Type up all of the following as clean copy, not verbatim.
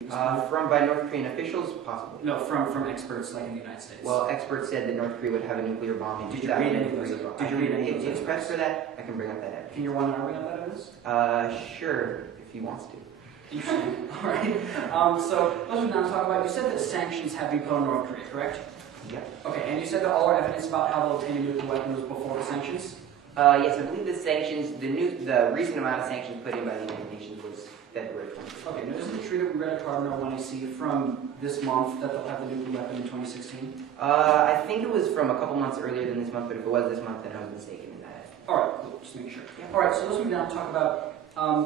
From by North Korean officials, possibly. No, from experts like in the United States. Well, experts said that North Korea would have a nuclear bomb in Did you read any of those? Did you read any of those express for that? I can bring up that evidence. Can your one hour bring up that evidence? Sure, if he wants to. Interesting. All right. So let's move on to talk about. You said that sanctions have been put on North Korea, correct? Yeah. Okay, and you said that all our evidence about how they'll obtain a nuclear weapon was before the sanctions. Yes, I believe the sanctions, the recent amount of sanctions put in by the United Nations was February 20th. Okay, now isn't it true that we read a carbon 1AC from this month that they'll have the nuclear weapon in 2016? I think it was from a couple months earlier than this month, but if it was this month, then I was mistaken in that. All right, cool. Just make sure. Yeah. All right, so let's move down and talk about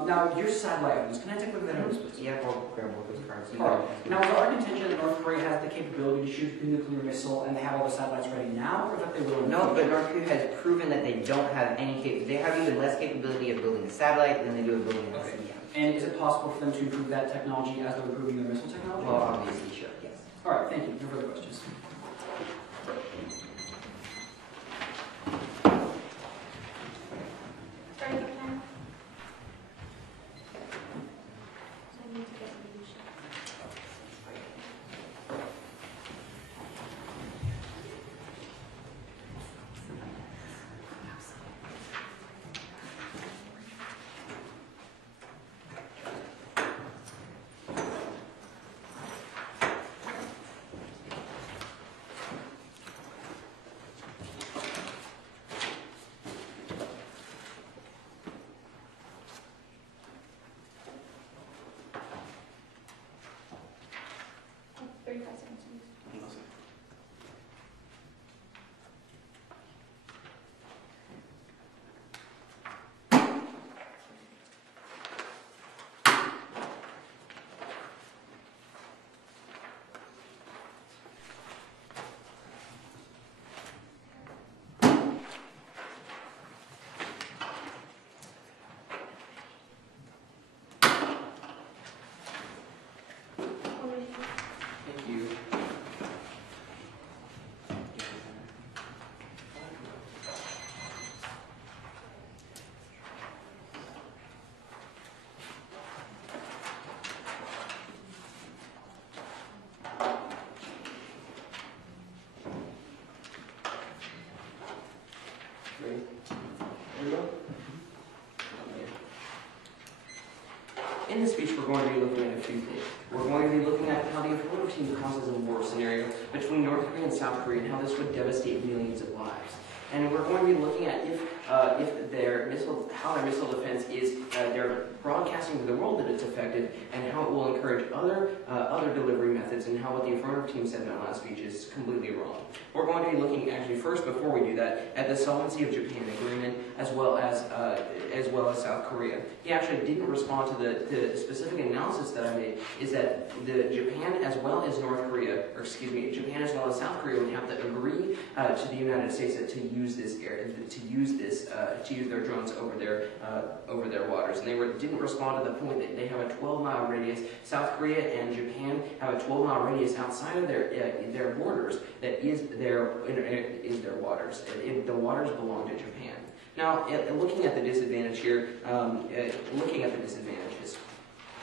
now your satellite evidence. Can I take a look at that evidence, please? Yeah, I'll grab both those cards. All right. Now, is our contention that North Korea has the capability to shoot a nuclear missile and they have all the satellites ready now, or that they will? No, but North Korea has proven that they don't have any they have even less capability of building a satellite than they do of building an LCM. And is it possible for them to improve that technology as they're improving their missile technology? Well, obviously, sure, yes. All right, thank you. No further questions. Thank you. Ready? There we go. In this speech, we're going to be looking at a few things. We're going to be looking at how the affirmative team causes a war scenario between North Korea and South Korea and how this would devastate millions of lives. And we're going to be looking at how their missile defense is, they're broadcasting to the world that it's effective, and how it will encourage other delivery methods, and how what the affirmative team said in that last speech is completely wrong. We're going to be looking, actually, first, before we do that, at the solvency of Japan agreement, as well as South Korea. He actually didn't respond to the specific analysis that I made, is that Japan as well as North Korea, or excuse me, Japan as well as South Korea would have to agree to the United States to use their drones over their waters, and they didn't respond to the point that they have a 12-mile radius. South Korea and Japan have a 12-mile radius outside of their borders that is their waters. The waters belong to Japan. Now, looking at the disadvantage here, looking at the disadvantages.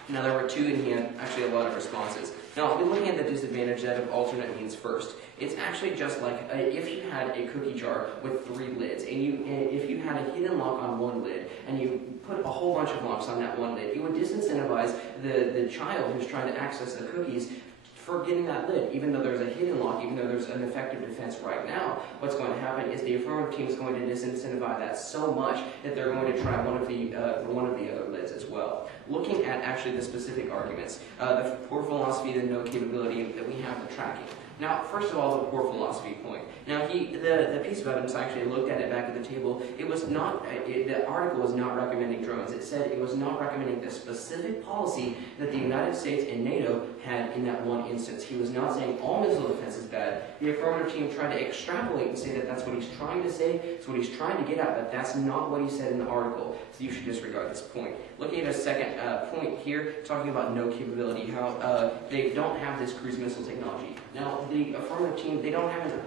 Now, there were two, and he had actually a lot of responses. Now, I'll be looking at the disadvantage that of alternate means first. It's actually just like if you had a cookie jar with 3 lids, and if you had a hidden lock on one lid, and you put a whole bunch of locks on that one lid, it would disincentivize the child who's trying to access the cookies for getting that lid, even though there's a hidden lock, even though there's an effective defense right now. What's going to happen is the affirmative team is going to disincentivize that so much that they're going to try one of the other lids as well. Looking at actually the specific arguments, the poor philosophy, the no capability that we have the tracking. Now, first of all, the poor philosophy point. Now, the piece of evidence, I actually looked at it back at the table. It was not, the article was not recommending drones. It said it was not recommending the specific policy that the United States and NATO had in that one instance. He was not saying all missile defense is bad. The affirmative team tried to extrapolate and say that that's what he's trying to say, it's what he's trying to get at, but that's not what he said in the article. So you should disregard this point. Looking at a second point here, talking about no capability, how they don't have this cruise missile technology. Now, the affirmative team, they don't have an,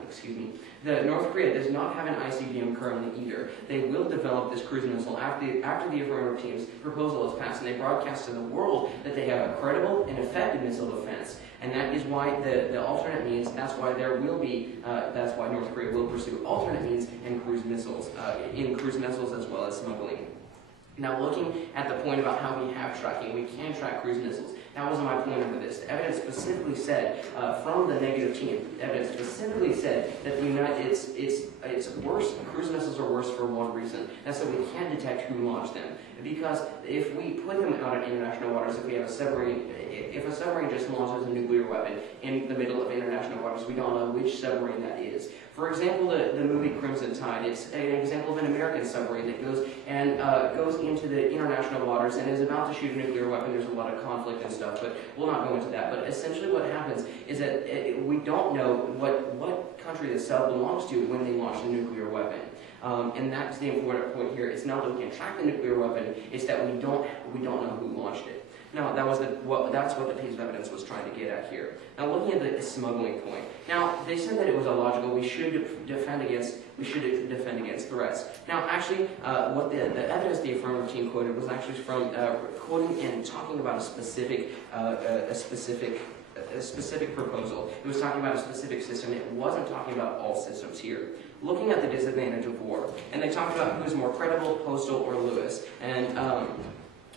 the North Korea does not have an ICBM currently either. They will develop this cruise missile after the affirmative team's proposal is passed, and they broadcast to the world that they have a credible and effective missile defense. And that is why the alternate means, that's why there will be, that's why North Korea will pursue alternate means in cruise missiles as well as smuggling. Now, looking at the point about how we have tracking, we can track cruise missiles. That wasn't my point over this. The evidence specifically said, from the negative team, the evidence specifically said that it's worse, cruise missiles are worse for one reason. That's that we can't detect who launched them. Because if we put them out in international waters, if we have a submarine, if a submarine just launches a nuclear weapon in the middle of international waters, we don't know which submarine that is. For example, the movie Crimson Tide, it's an example of an American submarine that goes into the international waters and is about to shoot a nuclear weapon. There's a lot of conflict and stuff, but we'll not go into that. But essentially what happens is that we don't know what country the sub belongs to when they launch the nuclear weapon. And that's the important point here. It's not that we can track the nuclear weapon, it's that we don't know who launched it. Now, that's what the piece of evidence was trying to get at here. Now, looking at the smuggling point. Now, they said that it was illogical. We should defend against threats. Now, actually, what the evidence the affirmative team quoted was actually from quoting and talking about a specific proposal. It was talking about a specific system. It wasn't talking about all systems here. Looking at the disadvantage of war, and they talked about who's more credible, Postal or Lewis,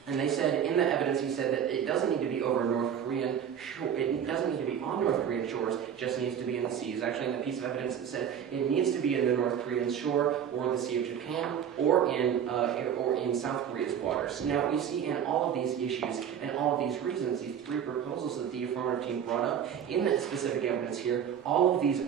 and they said, in the evidence, he said that it doesn't need to be over North Korean shore. It doesn't need to be on North Korean shores, it just needs to be in the seas. Actually, in the piece of evidence, it said it needs to be in the North Korean shore, or the Sea of Japan, or in South Korea's waters. Now, we see in all of these issues, and all of these reasons, these three proposals that the affirmative team brought up, in the specific evidence here, all of these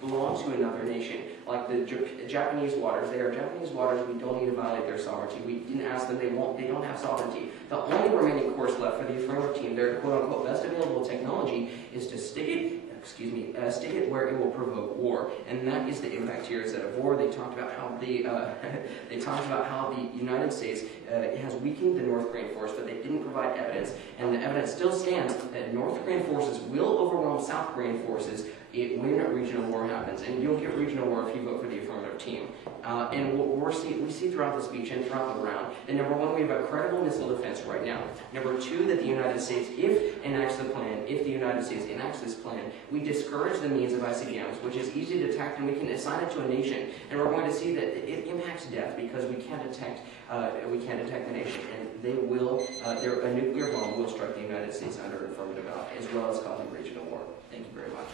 belong to another nation. Like the Japanese waters, they are Japanese waters. We don't need to violate their sovereignty. We didn't ask them. They don't have sovereignty. The only remaining course left for the affirmative team, their quote-unquote best available technology, is to stick it where it will provoke war, and that is the impact here. Is that of war? They talked about how the United States has weakened the North Korean force, but they didn't provide evidence, and the evidence still stands that North Korean forces will overwhelm South Korean forces when regional war happens, and you'll get regional war if you vote for the affirmative team. And we see throughout the speech and throughout the round that number one, we have a credible missile defense right now. Number two, that the United States, if the United States enacts this plan, we discourage the means of ICBMs, which is easy to detect, and we can assign it to a nation. And we're going to see that it impacts death because we can't detect the nation, and they will. A nuclear bomb will strike the United States under affirmative ballot, as well as causing regional war. Thank you very much.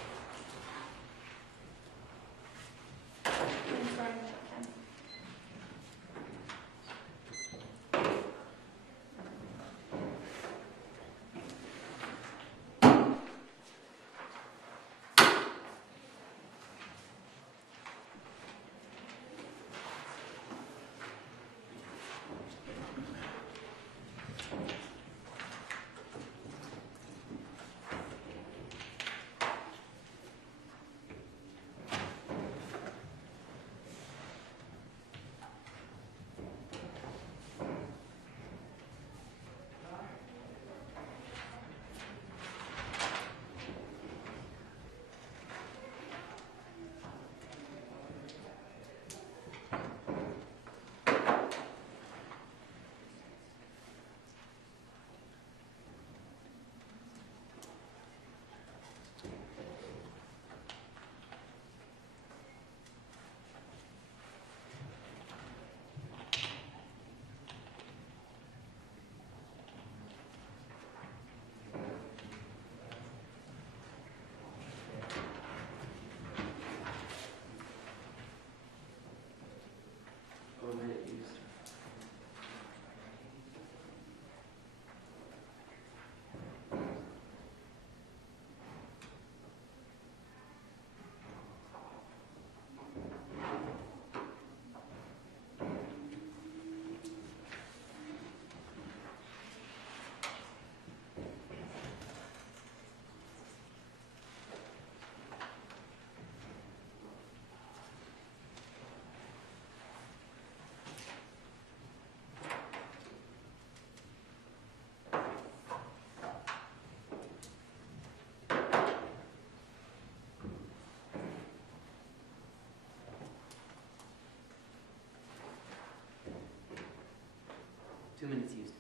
2 minutes used.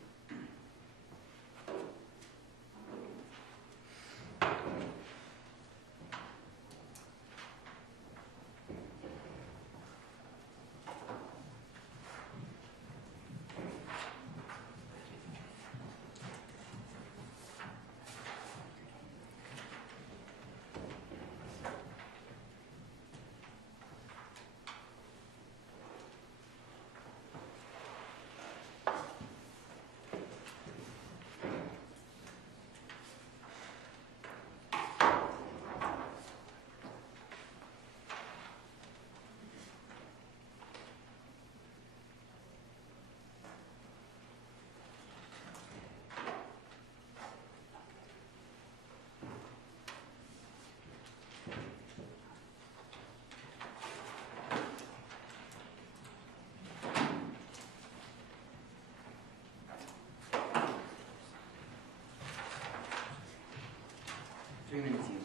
Three minutes used.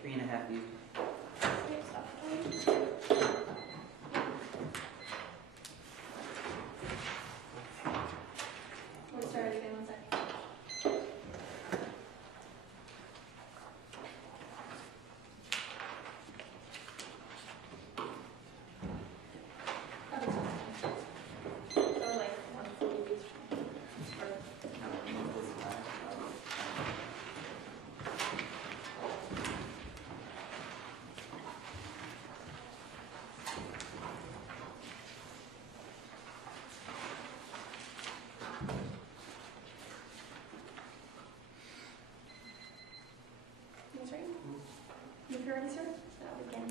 Three and a half used. You ready, sir? We can.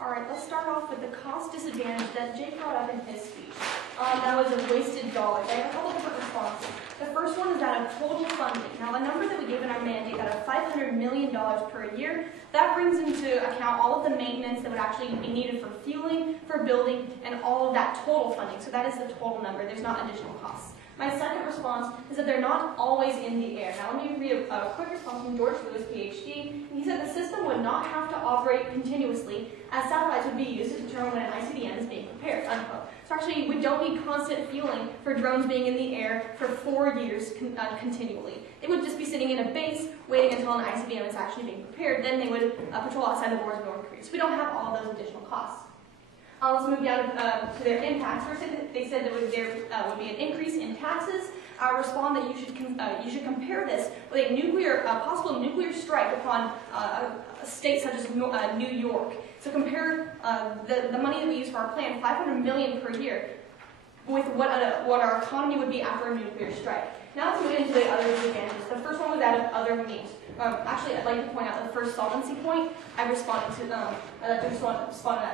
All right, let's start off with the cost disadvantage that Jake brought up in his speech. That was a wasted dollar. They have a couple different responses. The first one is that of total funding. Now, the number that we gave in our mandate, that of $500 million per year, that brings into account all of the maintenance that would actually be needed for fueling, for building, and all of that total funding. So that is the total number. There's not additional costs. My second response is that they're not always in the air. Now, let me read a quick response from George Lewis, PhD. He said the system would not have to operate continuously, as satellites would be used to determine when an ICBM is being prepared, unquote. So actually, we don't need constant fueling for drones being in the air for 4 years continually. They would just be sitting in a base, waiting until an ICBM is actually being prepared. Then they would patrol outside the borders of North Korea. So we don't have all of those additional costs. Let's move down to their impacts. First, they said that there would be an increase in taxes. I respond that you should compare this with a possible nuclear strike upon a state such as New York. So compare the money that we use for our plan, $500 million per year, with what our economy would be after a nuclear strike. Now let's move into the other disadvantages. The first one was that of other means. Actually, I'd like to point out the first solvency point. I responded to that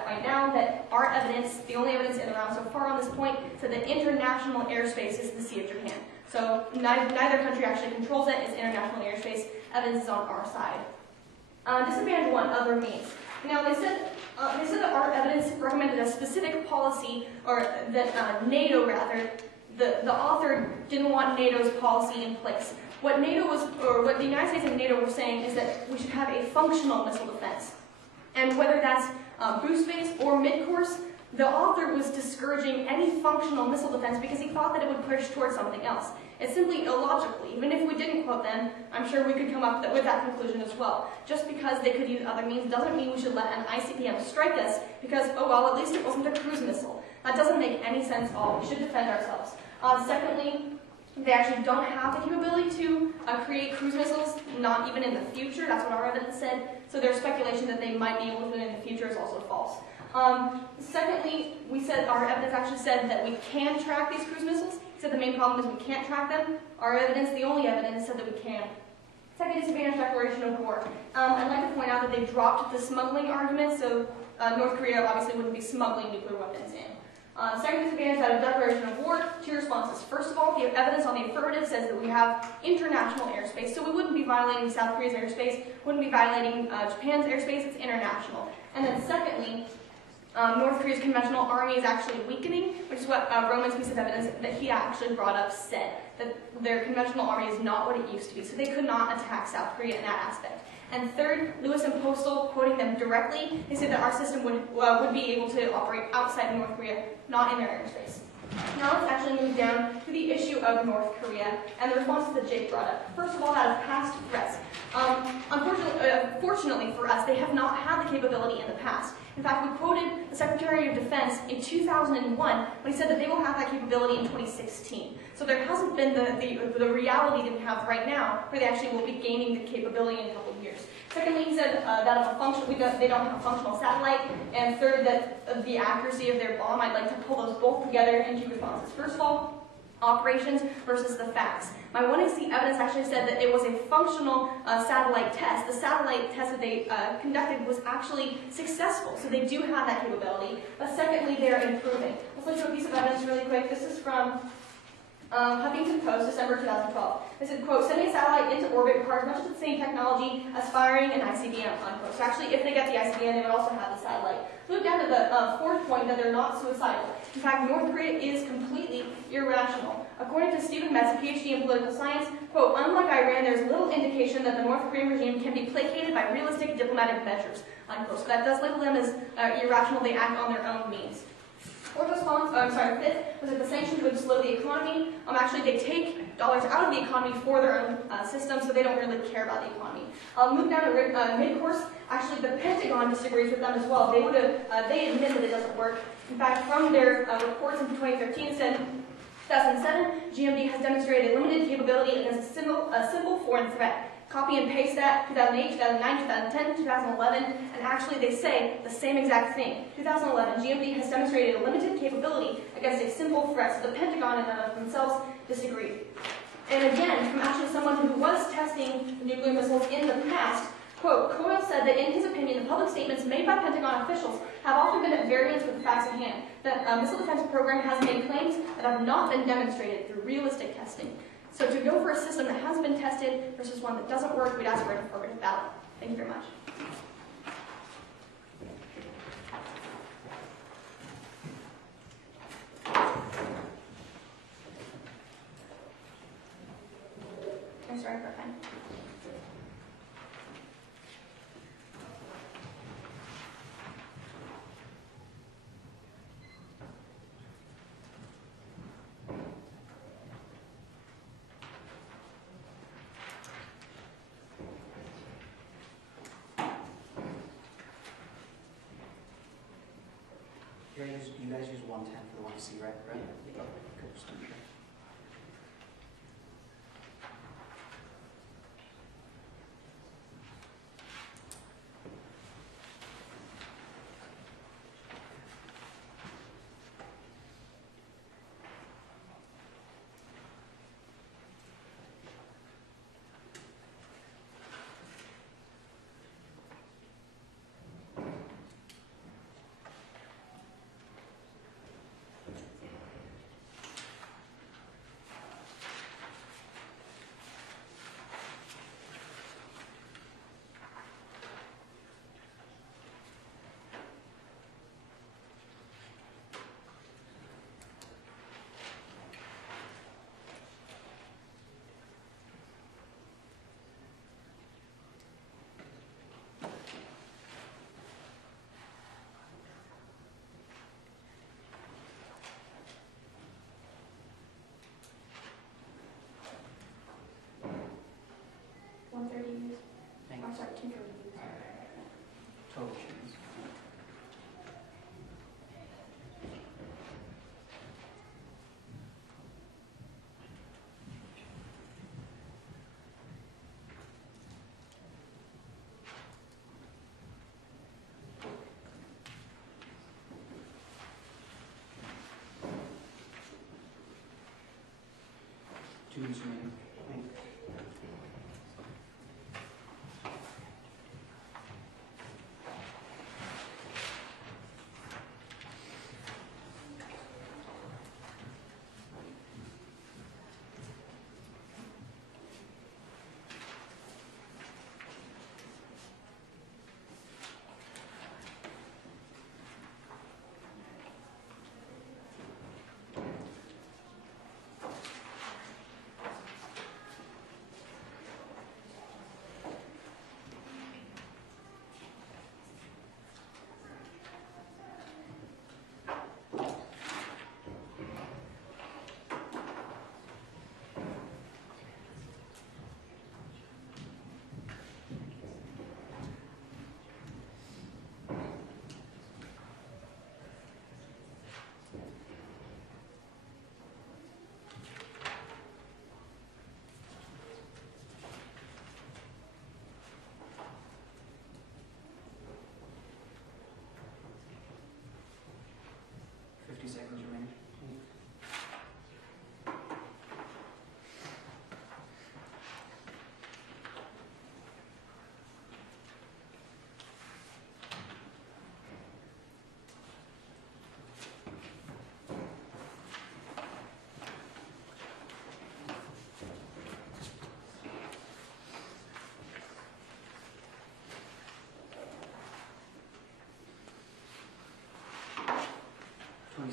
right now, that our evidence, the only evidence in the round so far on this point, said that international airspace is the Sea of Japan. So neither country actually controls it. It's international airspace. Evidence is on our side. Disadvantage one, other means. Now they said that our evidence recommended a specific policy, or that NATO rather. The author didn't want NATO's policy in place. What the United States and NATO were saying is that we should have a functional missile defense. And whether that's boost-based or mid-course, the author was discouraging any functional missile defense because he thought that it would push towards something else. It's simply illogical. Even if we didn't quote them, I'm sure we could come up with that conclusion as well. Just because they could use other means doesn't mean we should let an ICBM strike us because, oh well, at least it wasn't a cruise missile. That doesn't make any sense at all. We should defend ourselves. Secondly, they actually don't have the capability to create cruise missiles, not even in the future. That's what our evidence said. So their speculation that they might be able to do it in the future is also false. Secondly, our evidence actually said that we can track these cruise missiles. It said the main problem is we can't track them. Our evidence, the only evidence, said that we can. Second disadvantage, declaration of war. I'd like to point out that they dropped the smuggling argument, so North Korea obviously wouldn't be smuggling nuclear weapons in. Second disadvantage is that of declaration of war. Two responses. First of all, the evidence on the affirmative says that we have international airspace, so we wouldn't be violating South Korea's airspace, wouldn't be violating Japan's airspace, it's international. And then secondly, North Korea's conventional army is actually weakening, which is what Roman's piece of evidence that he actually brought up said, that their conventional army is not what it used to be, so they could not attack South Korea in that aspect. And third, Lewis and Postal, quoting them directly, they said that our system would be able to operate outside of North Korea, not in their airspace. Now let's actually move down to the issue of North Korea and the responses that Jake brought up. First of all, that of past threats. Fortunately for us, they have not had the capability in the past. In fact, we quoted the Secretary of Defense in 2001 when he said that they will have that capability in 2016. So there hasn't been the reality that we have right now where they actually will be gaining the capability in a couple of years. Secondly, he said that of a function, they don't have a functional satellite. And third, that of the accuracy of their bomb. I'd like to pull those both together in two responses. First of all, operations versus the facts. My 1AC evidence actually said that it was a functional satellite test. The satellite test that they conducted was actually successful, so they do have that capability. But secondly, they're improving. Let's look at a piece of evidence really quick. This is from Huffington Post, December 2012. They said, quote, sending a satellite into orbit requires much of the same technology as firing an ICBM, unquote. So actually, if they get the ICBM, they would also have the satellite. Move down to the fourth point, that they're not suicidal. In fact, North Korea is completely irrational. According to Stephen Metz, a PhD in political science, quote, unlike Iran, there's little indication that the North Korean regime can be placated by realistic diplomatic measures, unquote. So that does label them as irrational. They act on their own means. Fourth response, fifth, was that the sanctions would slow the economy. Actually, they take dollars out of the economy for their own system, so they don't really care about the economy. I'll move down to mid-course. Actually, the Pentagon disagrees with them as well. They admit that it doesn't work. In fact, from their reports in 2013, it said, 2007, GMD has demonstrated limited capability against a simple foreign threat. Copy and paste that, 2008, 2009, 2010, 2011, and actually they say the same exact thing. 2011, GMD has demonstrated a limited capability against a simple threat, so the Pentagon and themselves disagreed. And again, from actually someone who was testing nuclear missiles in the past, quote, Coyle said that in his opinion, the public statements made by Pentagon officials have often been at variance with the facts at hand. The missile defense program has made claims that have not been demonstrated through realistic testing. So to go for a system that has been tested versus one that doesn't work, we'd ask for an affirmative ballot. Thank you very much. Can I start for a pen? You guys use 110 for the 1C, right? Right? Okay, good. Just make sure. Thank you. I'm sorry, 230 views. Total chance. Two weeks remaining.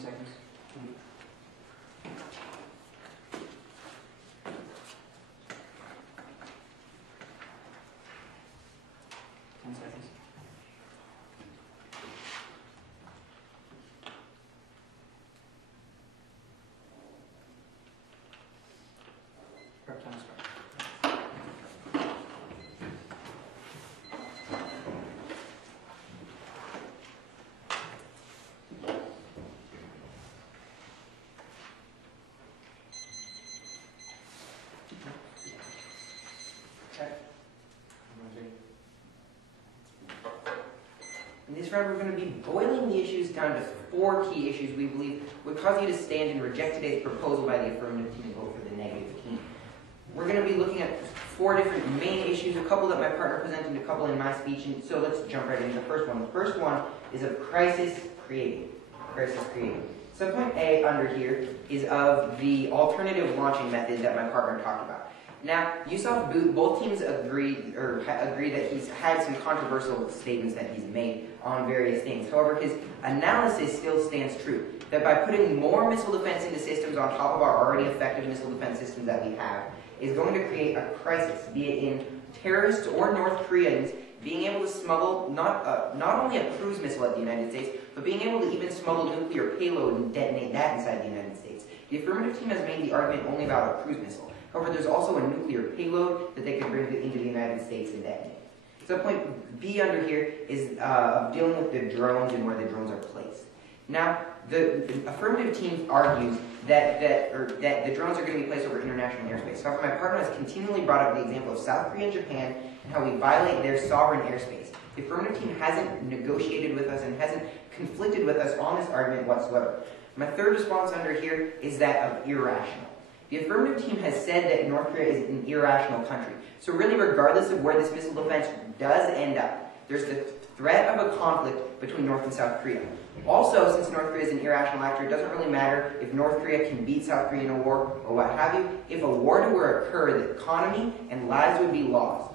seconds. 10 seconds. Prep time start. In this round, we're going to be boiling the issues down to 4 key issues we believe would cause you to stand and reject today's proposal by the affirmative team and vote for the negative team. We're going to be looking at 4 different main issues, a couple that my partner presented, a couple in my speech, and so let's jump right into the first one. The first one is of crisis created. Crisis created. Subpoint A under here is of the alternative launching method that my partner talked about. Now, Yusuf Boot, both teams agree that he's had some controversial statements that he's made on various things. However, his analysis still stands true, that by putting more missile defense into systems on top of our already effective missile defense systems that we have, is going to create a crisis, be it in terrorists or North Koreans being able to smuggle not only a cruise missile at the United States, but being able to even smuggle nuclear payload and detonate that inside the United States. The affirmative team has made the argument only about a cruise missile. However, there's also a nuclear payload that they can bring into the United States and detonate. So point B under here is dealing with the drones and where the drones are placed. Now, the affirmative team argues that the drones are going to be placed over international airspace. However, my partner has continually brought up the example of South Korea and Japan and how we violate their sovereign airspace. The affirmative team hasn't negotiated with us and hasn't conflicted with us on this argument whatsoever. My third response under here is that of irrational. The affirmative team has said that North Korea is an irrational country. So really, regardless of where this missile defense does end up, there's the threat of a conflict between North and South Korea. Also, since North Korea is an irrational actor, it doesn't really matter if North Korea can beat South Korea in a war or what have you. If a war were to occur, the economy and lives would be lost.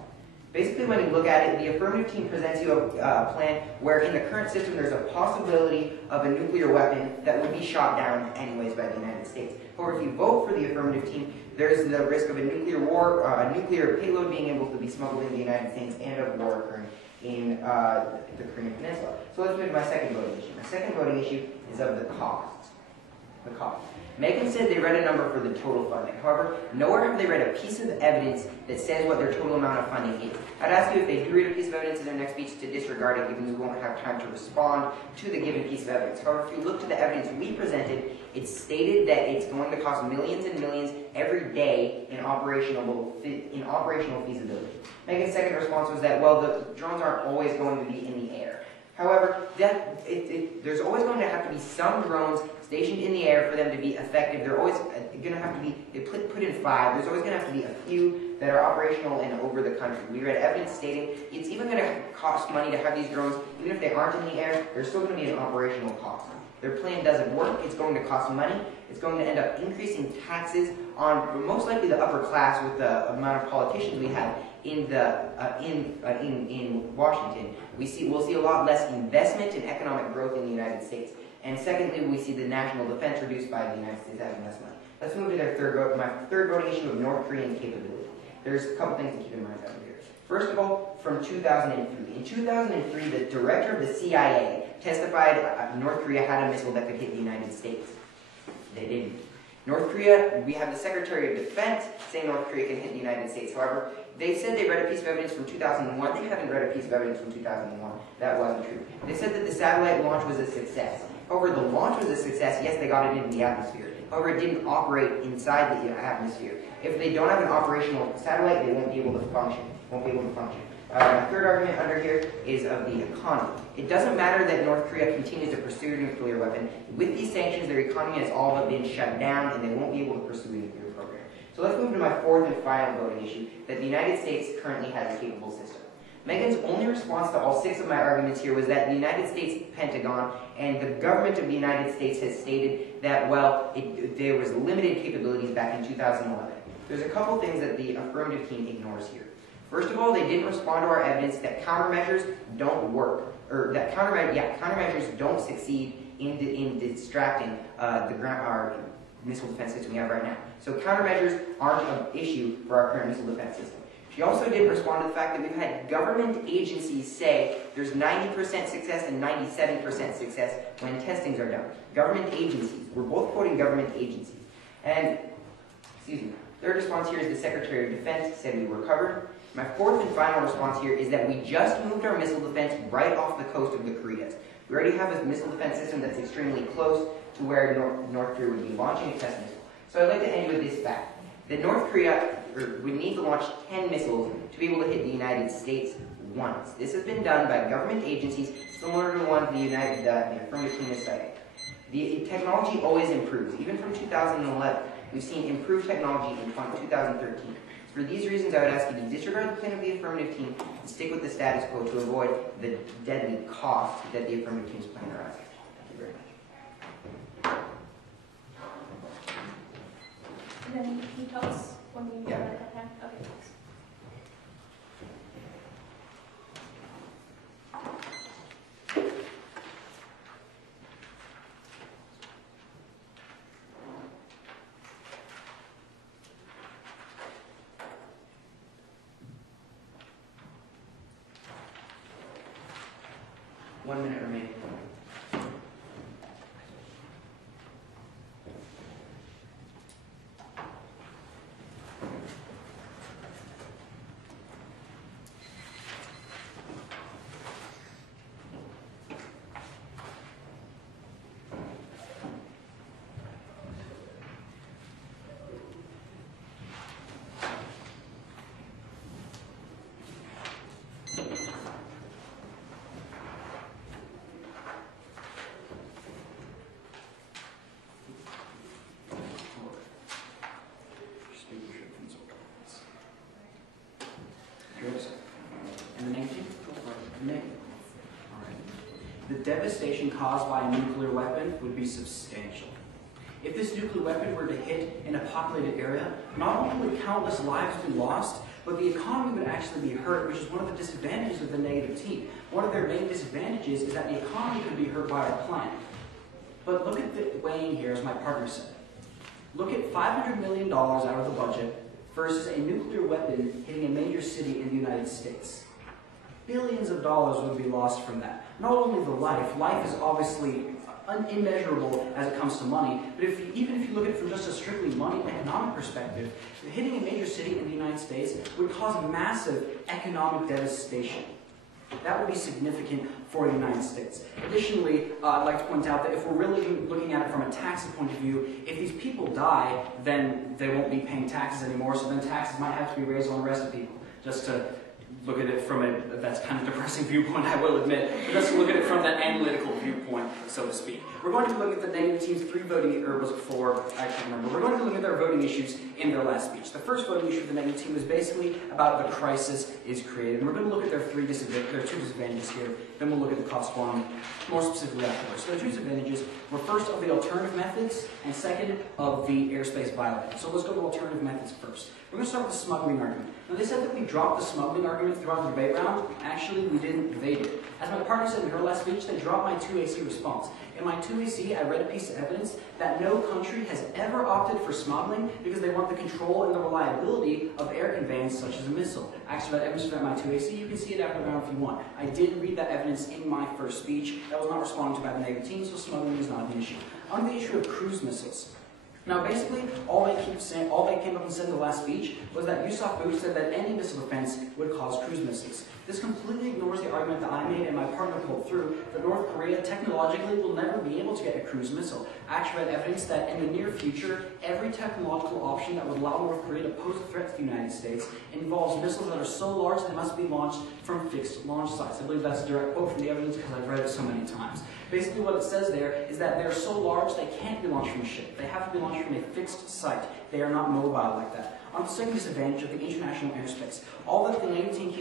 Basically, when you look at it, the affirmative team presents you a plan where in the current system there's a possibility of a nuclear weapon that would be shot down anyways by the United States. However, if you vote for the affirmative team, there's the risk of a nuclear war, a nuclear payload being able to be smuggled into the United States and of war occurring in the Korean Peninsula. So let's move to my second voting issue. My second voting issue is of the costs. The cost. Megan said they read a number for the total funding. However, nowhere have they read a piece of evidence that says what their total amount of funding is. I'd ask you if they do read a piece of evidence in their next speech to disregard it, given we won't have time to respond to the given piece of evidence. However, if you look to the evidence we presented, it stated that it's going to cost millions and millions every day in operational feasibility. Megan's second response was that, well, the drones aren't always going to be in the air. However, there's always going to have to be some drones stationed in the air for them to be effective. They're always going to have to be put in 5. There's always going to have to be a few that are operational and over the country. We read evidence stating it's even going to cost money to have these drones. Even if they aren't in the air, there's still going to be an operational cost. Their plan doesn't work. It's going to cost money. It's going to end up increasing taxes on most likely the upper class with the amount of politicians we have in Washington. We'll see a lot less investment and economic growth in the United States. And secondly, we see the national defense reduced by the United States having less money. Let's move to their my third voting issue of North Korean capability. There's a couple things to keep in mind over here. First of all, from 2003. In 2003, the director of the CIA testified North Korea had a missile that could hit the United States. They didn't. North Korea, we have the Secretary of Defense saying North Korea can hit the United States. However, they said they read a piece of evidence from 2001. They haven't read a piece of evidence from 2001. That wasn't true. They said that the satellite launch was a success. However, the launch was a success. Yes, they got it into the atmosphere. However, it didn't operate inside the atmosphere. If they don't have an operational satellite, they won't be able to function. My third argument under here is of the economy. It doesn't matter that North Korea continues to pursue a nuclear weapon. With these sanctions, their economy has all but been shut down, and they won't be able to pursue a nuclear program. So let's move to my fourth and final voting issue, that the United States currently has a capable system. Megan's only response to all 6 of my arguments here was that the United States Pentagon and the government of the United States has stated that, well, there was limited capabilities back in 2011. There's a couple things that the affirmative team ignores here. First of all, they didn't respond to our evidence that countermeasures don't work, or that countermeasures don't succeed in distracting our missile defense system we have right now. So countermeasures aren't an issue for our current missile defense system. She also did respond to the fact that we've had government agencies say there's 90% success and 97% success when testings are done. Government agencies. We're both quoting government agencies. And, excuse me, third response here is the Secretary of Defense said we were covered. My fourth and final response here is that we just moved our missile defense right off the coast of the Koreas. We already have a missile defense system that's extremely close to where North Korea would be launching a test missile. So I'd like to end with this fact. That North Korea would need to launch 10 missiles to be able to hit the United States once. This has been done by government agencies similar to the one the affirmative team is citing. The technology always improves. Even from 2011, we've seen improved technology in 2013. So for these reasons, I would ask you to disregard the plan of the affirmative team and stick with the status quo to avoid the deadly cost that the affirmative team's plan arises. Thank you very much. And then can you tell us when we Yeah. run that time? Okay, thanks. One minute remaining. And the 19th? Alright. The devastation caused by a nuclear weapon would be substantial. If this nuclear weapon were to hit in a populated area, not only would countless lives be lost, but the economy would actually be hurt, which is one of the disadvantages of the negative team. One of their main disadvantages is that the economy could be hurt by our plan. But look at the weighing here, as my partner said. Look at $500 million out of the budget versus a nuclear weapon hitting a major city in the United States. Billions of dollars would be lost from that. Not only the life is obviously immeasurable as it comes to money, but even if you look at it from just a strictly money economic perspective, hitting a major city in the United States would cause massive economic devastation. That would be significant for the United States. Additionally, I'd like to point out that if we're really looking at it from a tax point of view, if these people die, then they won't be paying taxes anymore, so then taxes might have to be raised on the rest of people. Just to look at it from that's kind of depressing viewpoint, I will admit, but let's look at it from that analytical viewpoint, so to speak. We're going to look at the negative team's I can't remember. We're going to look at their voting issues in their last speech. The first voting issue of the negative team is basically about the crisis is created. And we're going to look at their two disadvantages here. Then we'll look at the cost one more specifically afterwards. So the two disadvantages were first of the alternative methods and second of the airspace violation. So let's go to alternative methods first. We're going to start with the smuggling argument. Now they said that we dropped the smuggling argument throughout the debate round. Actually, we didn't debate it. As my partner said in her last speech, they dropped my 2AC response. In my 2AC, I read a piece of evidence that no country has ever opted for smuggling because they want the control and the reliability of air conveyance, such as a missile. I actually read evidence for that in my 2AC. You can see it after the round if you want. I did read that evidence in my first speech. That was not responded to by the negative team, so smuggling is not an issue. On the issue of cruise missiles. Now, basically, all they came up and said in the last speech was that Yusuf Bush said that any missile defense would cause cruise missiles. This completely ignores the argument that I made and my partner pulled through that North Korea technologically will never be able to get a cruise missile. I actually read evidence that in the near future, every technological option that would allow North Korea to pose a threat to the United States involves missiles that are so large they must be launched from fixed launch sites. I believe that's a direct quote from the evidence because I've read it so many times. Basically what it says there is that they're so large they can't be launched from a ship. They have to be launched from a fixed site. They are not mobile like that. On the second disadvantage of the international airspace, all that the negative team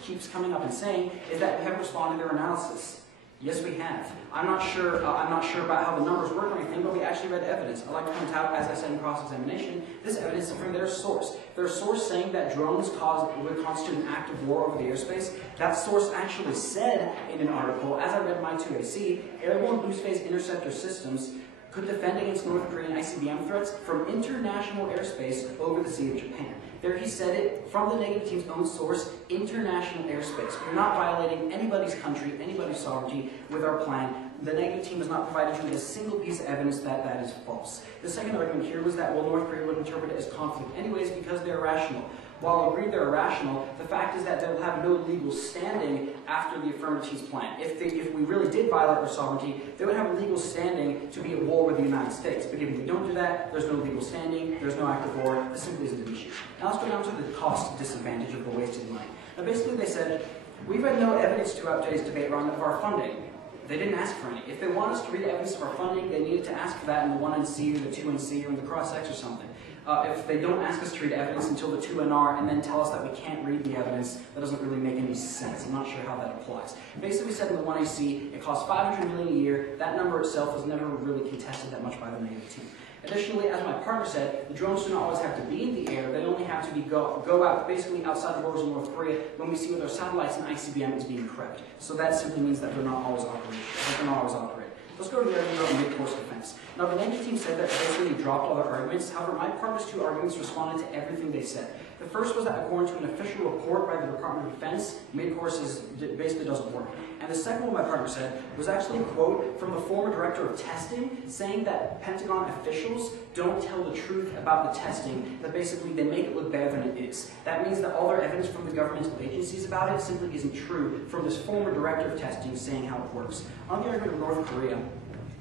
keeps coming up and saying is that we haven't responded to their analysis. Yes, we have. I'm not sure about how the numbers work or anything, but we actually read evidence. I'd like to point out, as I said in cross-examination, this evidence is from their source. Their source saying that drones would constitute an act of war over the airspace. That source actually said in an article, as I read my 2AC, airborne boost phase interceptor systems could defend against North Korean ICBM threats from international airspace over the Sea of Japan. There he said it from the negative team's own source, international airspace. We're not violating anybody's country, anybody's sovereignty with our plan. The negative team has not provided you with a single piece of evidence that that is false. The second argument here was that, well, North Korea would interpret it as conflict anyways because they're irrational. While I agree they're irrational, the fact is that they will have no legal standing after the affirmative team's plan. If we really did violate their sovereignty, they would have a legal standing to be at war with the United States. But if we don't do that, there's no legal standing, there's no act of war, this simply isn't an issue. Now let's go down to the cost disadvantage of the wasted money. Now basically they said, we've had no evidence throughout today's debate round of our funding. They didn't ask for any. If they want us to read evidence of our funding, they needed to ask for that in the 1NC or the 2NC or in the cross-X or something. If they don't ask us to read evidence until the 2NR and then tell us that we can't read the evidence, that doesn't really make any sense. I'm not sure how that applies. Basically, we said in the 1AC, it costs $500 million a year. That number itself was never really contested that much by the negative team. Additionally, as my partner said, the drones do not always have to be in the air. They only have to go out basically outside the borders of North Korea when we see with our satellites and ICBM is being crept. So that simply means that they're not always operating. Let's go to the argument about mid-course defense. Now, the negative team said that basically they dropped all their arguments. However, my partner's two arguments responded to everything they said. The first was that according to an official report by the Department of Defense, mid-course basically doesn't work. And the second one my partner said was actually a quote from the former director of testing saying that Pentagon officials don't tell the truth about the testing, that basically they make it look better than it is. That means that all their evidence from the governmental agencies about it simply isn't true from this former director of testing saying how it works. On the argument of North Korea,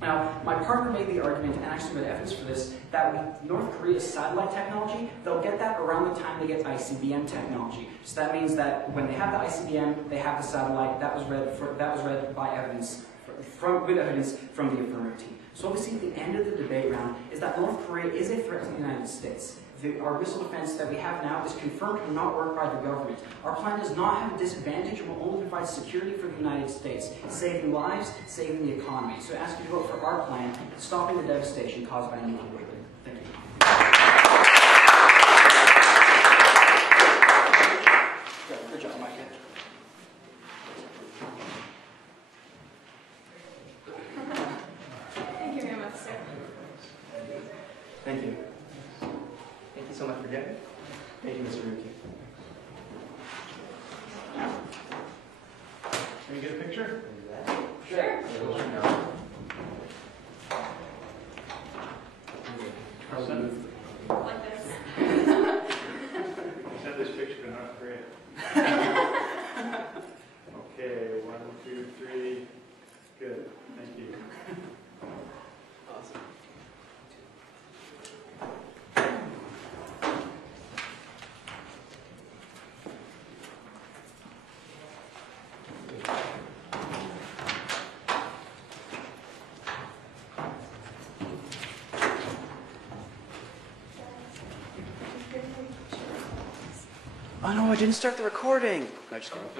now, my partner made the argument, and actually read evidence for this, that with North Korea's satellite technology, they'll get that around the time they get ICBM technology. So that means that when they have the ICBM, they have the satellite. That was read by evidence, with evidence from the affirmative team. So what we see at the end of the debate round is that North Korea is a threat to the United States. Our missile defense that we have now is confirmed to not work by the government. Our plan does not have a disadvantage and will only provide security for the United States, saving lives, saving the economy. So I ask you to vote for our plan, stopping the devastation caused by nuclear weapons. Thank you. Good job, Mike. Thank you very much, sir. Thank you. Thank you so much for doing it. Thank you, Mr. Ruki. Can you get a picture? Sure. Like this. Send this picture to North Korea. Okay, 1, 2, 3. Good. Thank you. Awesome. Oh no, I didn't start the recording. No, just kidding.